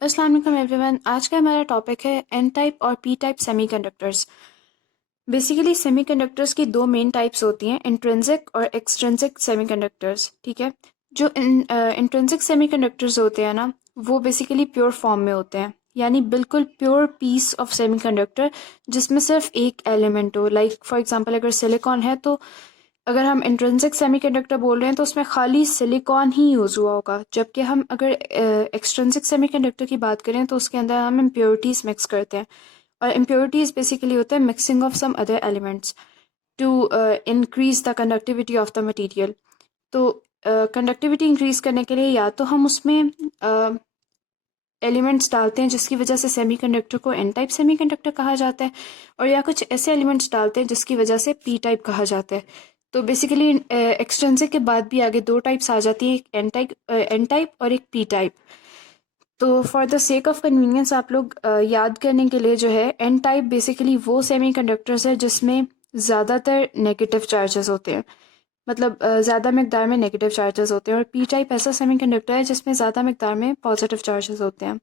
अस्सलाम वालेकुम एवरीवन। आज का हमारा टॉपिक है एन टाइप और P type semiconductors. Basically semiconductors की दो मेन टाइप्स होती हैं, इंट्रिंसिक और एक्सट्रिंसिक सेमीकंडक्टर्स। ठीक है, जो इंट्रिंसिक सेमीकंडक्टर्स होते हैं ना, वो बेसिकली प्योर फॉर्म में होते हैं, यानी बिल्कुल प्योर पीस ऑफ सेमीकंडक्टर जिसमें सिर्फ एक एलिमेंट हो। लाइक फॉर एग्जांपल अगर सिलिकॉन है तो अगर हम इंट्रिंसिक सेमीकंडक्टर बोल रहे हैं तो उसमें खाली सिलिकॉन ही यूज़ हुआ होगा, जबकि हम अगर एक्सट्रिंसिक सेमीकंडक्टर की बात करें तो उसके अंदर हम इम्प्योरिटीज़ मिक्स करते हैं। और इम्प्योरिटीज़ बेसिकली होते हैं mixing of some other elements to increase the conductivity of the material. तो कंडक्टिविटी इंक्रीज करने के लिए या तो हम उसमें एलिमेंट्स डालते हैं जिसकी वजह से सेमीकंडक्टर को एन टाइप सेमीकंडक्टर कहा जाता है, और या कुछ ऐसे एलिमेंट्स डालते हैं जिसकी वजह से पी टाइप कहा जाता है। तो बेसिकली एक्सट्रिंसिक के बाद भी आगे दो टाइप्स आ जाती हैं, एक एन टाइप और एक पी टाइप। तो for the sake of convenience आप लोग याद करने के लिए जो है, एन टाइप बेसिकली वो सेमीकंडक्टर्स है जिसमें ज़्यादातर नेगेटिव चार्जेस होते हैं, मतलब ज़्यादा मकदार में नेगेटिव चार्जेस होते हैं। और पी टाइप ऐसा सेमीकंडक्टर है जिसमें ज़्यादा मकदार में पॉजिटिव चार्जेस होते हैं।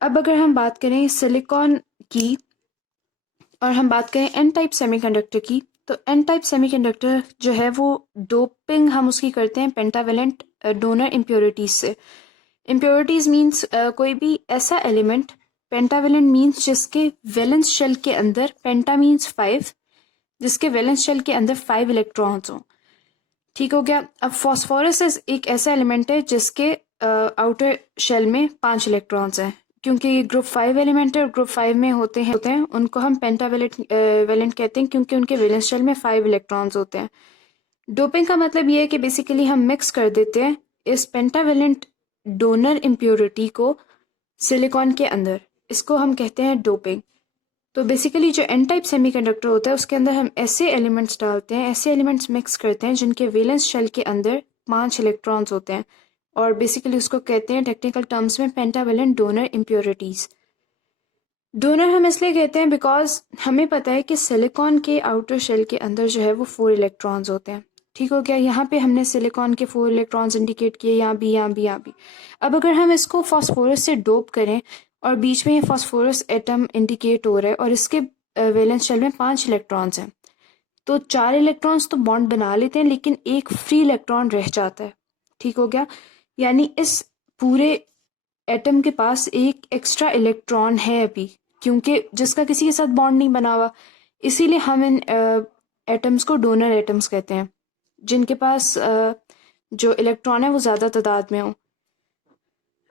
अब अगर हम बात करें सिलिकॉन की और हम बात करें एन टाइप सेमीकंडक्टर की, तो एन टाइप सेमीकंडक्टर जो है वो डोपिंग हम उसकी करते हैं पेंटावेलेंट डोनर इम्प्योरिटीज से। इम्प्योरिटीज मीन्स कोई भी ऐसा एलिमेंट, पेंटावेलेंट मीन्स जिसके वैलेंस शेल के अंदर, पेंटा मीन्स 5, जिसके वैलेंस शेल के अंदर 5 इलेक्ट्रॉन्स हों। ठीक हो गया। अब फॉस्फोरस एक ऐसा एलिमेंट है जिसके आउटर शेल में 5 इलेक्ट्रॉन्स हैं। क्योंकि ये ग्रुप 5 एलिमेंट है और ग्रुप 5 में होते हैं उनको हम पेंटावेलेंट वेलेंट कहते हैं, क्योंकि उनके वैलेंस शेल में 5 इलेक्ट्रॉन्स होते हैं। डोपिंग का मतलब ये है कि बेसिकली हम मिक्स कर देते हैं इस पेंटावेलेंट डोनर इम्प्योरिटी को सिलिकॉन के अंदर, इसको हम कहते हैं डोपिंग। तो बेसिकली जो एन टाइप सेमीकंडक्टर होता है उसके अंदर हम ऐसे एलिमेंट्स डालते हैं, ऐसे एलिमेंट्स मिक्स करते हैं जिनके वैलेंस शेल के अंदर 5 इलेक्ट्रॉन्स होते हैं, और बेसिकली उसको कहते हैं टेक्निकल टर्म्स में पेंटावेलेंट डोनर इम्प्योरिटीज। डोनर हम इसलिए कहते हैं बिकॉज हमें पता है कि सिलिकॉन के आउटर शेल के अंदर जो है वो 4 इलेक्ट्रॉन्स होते हैं। ठीक हो गया। यहाँ पे हमने सिलिकॉन के 4 इलेक्ट्रॉन्स इंडिकेट किए, यहाँ भी, यहाँ भी, यहाँ भी। अब अगर हम इसको फास्फोरस से डोप करें और बीच में ये फास्फोरस एटम इंडिकेट हो रहा है और इसके वैलेंस शेल में 5 इलेक्ट्रॉन्स हैं, तो 4 इलेक्ट्रॉन्स तो बॉन्ड बना लेते हैं लेकिन एक फ्री इलेक्ट्रॉन रह जाता है। ठीक हो गया। यानी इस पूरे एटम के पास एक एक्स्ट्रा इलेक्ट्रॉन है अभी, क्योंकि जिसका किसी के साथ बॉन्ड नहीं बना हुआ। इसीलिए हम इन एटम्स को डोनर एटम्स कहते हैं, जिनके पास जो इलेक्ट्रॉन है वो ज़्यादा तादाद में हो।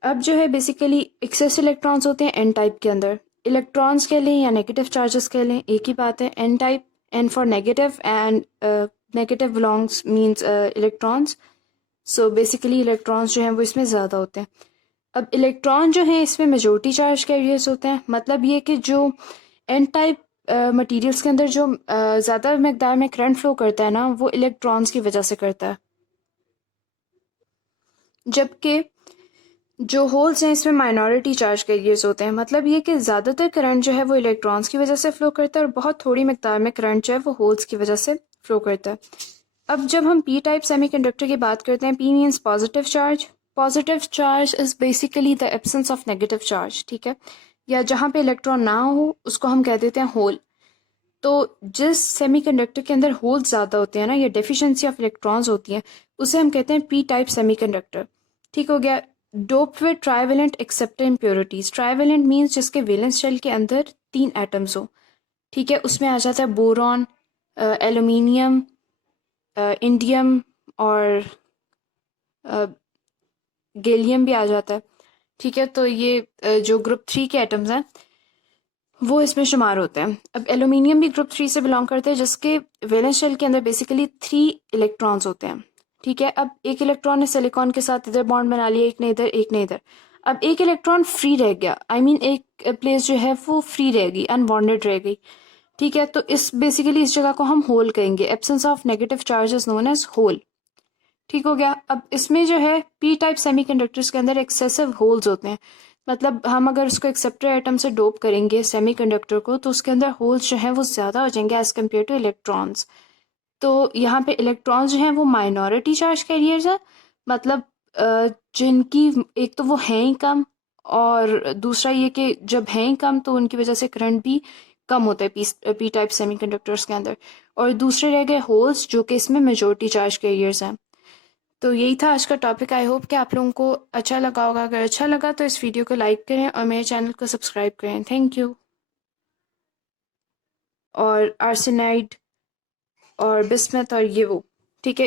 अब जो है बेसिकली एक्सेस इलेक्ट्रॉन्स होते हैं एन टाइप के अंदर। इलेक्ट्रॉन्स कह लें या नेगेटिव चार्जेस कह लें, एक ही बात है। N type, N for negative and negative belongs means electrons. So basically electrons जो हैं वो इसमें ज़्यादा होते हैं। अब इलेक्ट्रॉन जो है इसमें मेजॉरिटी चार्ज कैरियर्स होते हैं। मतलब ये कि जो एन टाइप मटीरियल्स के अंदर जो ज़्यादा मकदार में करंट फ्लो करता है ना, वो इलेक्ट्रॉन्स की वजह से करता है, जबकि जो होल्स हैं इसमें माइनॉरिटी चार्ज कैरियर्स होते हैं। मतलब ये कि ज़्यादातर करंट जो है वो इलेक्ट्रॉन्स की वजह से फ़्लो करता है और बहुत थोड़ी मकदार में करंट जो है वो होल्स की वजह से फ़्लो करता है। अब जब हम पी टाइप सेमीकंडक्टर की बात करते हैं, P means positive charge. Positive charge is basically the absence of negative charge. ठीक है, या जहाँ पे इलेक्ट्रॉन ना हो उसको हम कह देते हैं होल। तो जिस सेमीकंडक्टर के अंदर होल्स ज़्यादा होते हैं ना, या डेफिशिएंसी ऑफ इलेक्ट्रॉन्स होती हैं, उसे हम कहते हैं पी टाइप सेमीकंडक्टर। ठीक हो गया। Dope with trivalent acceptor impurities. Trivalent means जिसके वैलेंस शेल के अंदर 3 एटम्स हो। ठीक है, उसमें आ जाता है बोरॉन, एल्यूमिनियम, इंडियम और गैलियम भी आ जाता है। ठीक है, तो ये जो ग्रुप 3 के एटम्स हैं वो इसमें शुमार होते हैं। अब एल्यूमिनियम भी ग्रुप 3 से बिलोंग करते हैं, जिसके वैलेंस शेल के अंदर बेसिकली 3 इलेक्ट्रॉन्स होते हैं। ठीक है, अब एक इलेक्ट्रॉन ने सिलिकॉन के साथ इधर बॉन्ड बना लिया, एक ने इधर, एक ने इधर। अब एक इलेक्ट्रॉन फ्री रह गया, आई मीन एक प्लेस जो है वो फ्री रह गई, अनबॉन्डेड रह गई। ठीक है, तो इस बेसिकली इस जगह को हम होल कहेंगे। Absence of negative charges known as hole. ठीक हो गया। अब इसमें जो है पी टाइप सेमीकंडक्टर्स के अंदर एक्सेसिव होल्स होते हैं। मतलब हम अगर उसको एक्सेप्टर एटम से डोप करेंगे सेमीकंडक्टर को, तो उसके अंदर होल्स जो हैं वो ज़्यादा हो जाएंगे एज कम्पेयर टू इलेक्ट्रॉन्स। तो यहाँ पे इलेक्ट्रॉन्स जो हैं वो माइनॉरिटी चार्ज कैरियर्स हैं। मतलब जिनकी एक तो वो हैं ही कम, और दूसरा ये कि जब हैं ही कम तो उनकी वजह से करंट भी कम होता है पी टाइप सेमीकंडक्टर्स के अंदर। और दूसरे रह गए होल्स, जो कि इसमें मेजॉरिटी चार्ज कैरियर्स हैं। तो यही था आज का टॉपिक। आई होप कि आप लोगों को अच्छा लगा होगा। अगर अच्छा लगा तो इस वीडियो को लाइक करें और मेरे चैनल को सब्सक्राइब करें। Thank you. और आर्सेनाइड और बिस्मथ और ये वो, ठीक है।